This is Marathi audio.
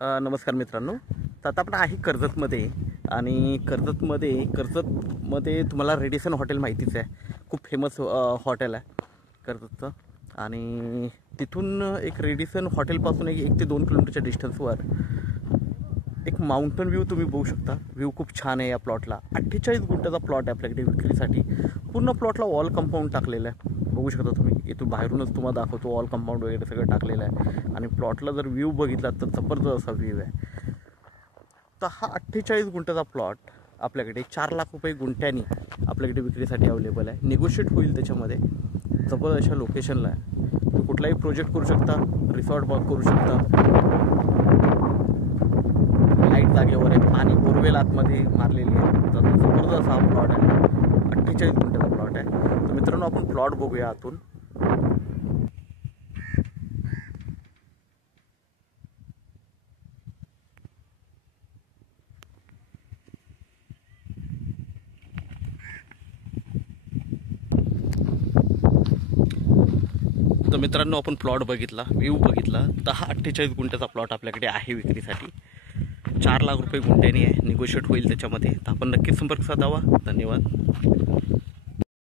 नमस्कार मित्रांनो. तर आता आपण आहे कर्जतमध्ये आणि कर्जतमध्ये तुम्हाला रेडिसन हॉटेल माहितीच आहे. खूप फेमस हॉटेल आहे कर्जतचं. आणि तिथून एक रेडिसन हॉटेलपासून एक ते 2 किलोमीटरच्या डिस्टन्सवर एक माउंटन व्ह्यू तुम्ही बघू शकता. व्ह्यू खूप छान आहे. या प्लॉटला 48 गुंठ्याचा प्लॉट आहे आपल्याकडे विक्रीसाठी. पूर्ण प्लॉटला वॉल कंपाऊंड टाकलेलं आहे. बघू शकता तुम्ही. इथून बाहेरूनच तुम्हाला दाखवतो. वॉल कंपाऊंड वगैरे सगळं टाकलेलं आहे. आणि प्लॉटला जर व्ह्यू बघितला तर जबरदस्त असा व्ह्यू आहे. तर हा 48 गुंठ्याचा प्लॉट आपल्याकडे 4 लाख रुपये गुंठ्यानी आपल्याकडे विक्रीसाठी अवेलेबल आहे. निगोशिएट होईल त्याच्यामध्ये. जबरदस्त अशा लोकेशनला आहे. तुम्ही कुठलाही प्रोजेक्ट करू शकता. रिसॉर्ट बाग करू शकता. लाईट जागेवर आहे. पाणी बोरवेल आतमध्ये मारलेली आहे. तर जबरदस्त हा प्लॉट आहे. 48 गुंठ्याचा प्लॉट आहे. तर मित्रांनो आपण प्लॉट बघूया आतून. तर मित्रांनो आपण प्लॉट बघितला, व्ह्यू बघितला. तर हा 48 गुंठ्याचा प्लॉट आपल्याकडे आहे विक्रीसाठी. 4 लाख रुपये गुंठ्यानी आहे. निगोशिएट होईल त्याच्यामध्ये. तर आपण नक्कीच संपर्क साधावा. धन्यवाद.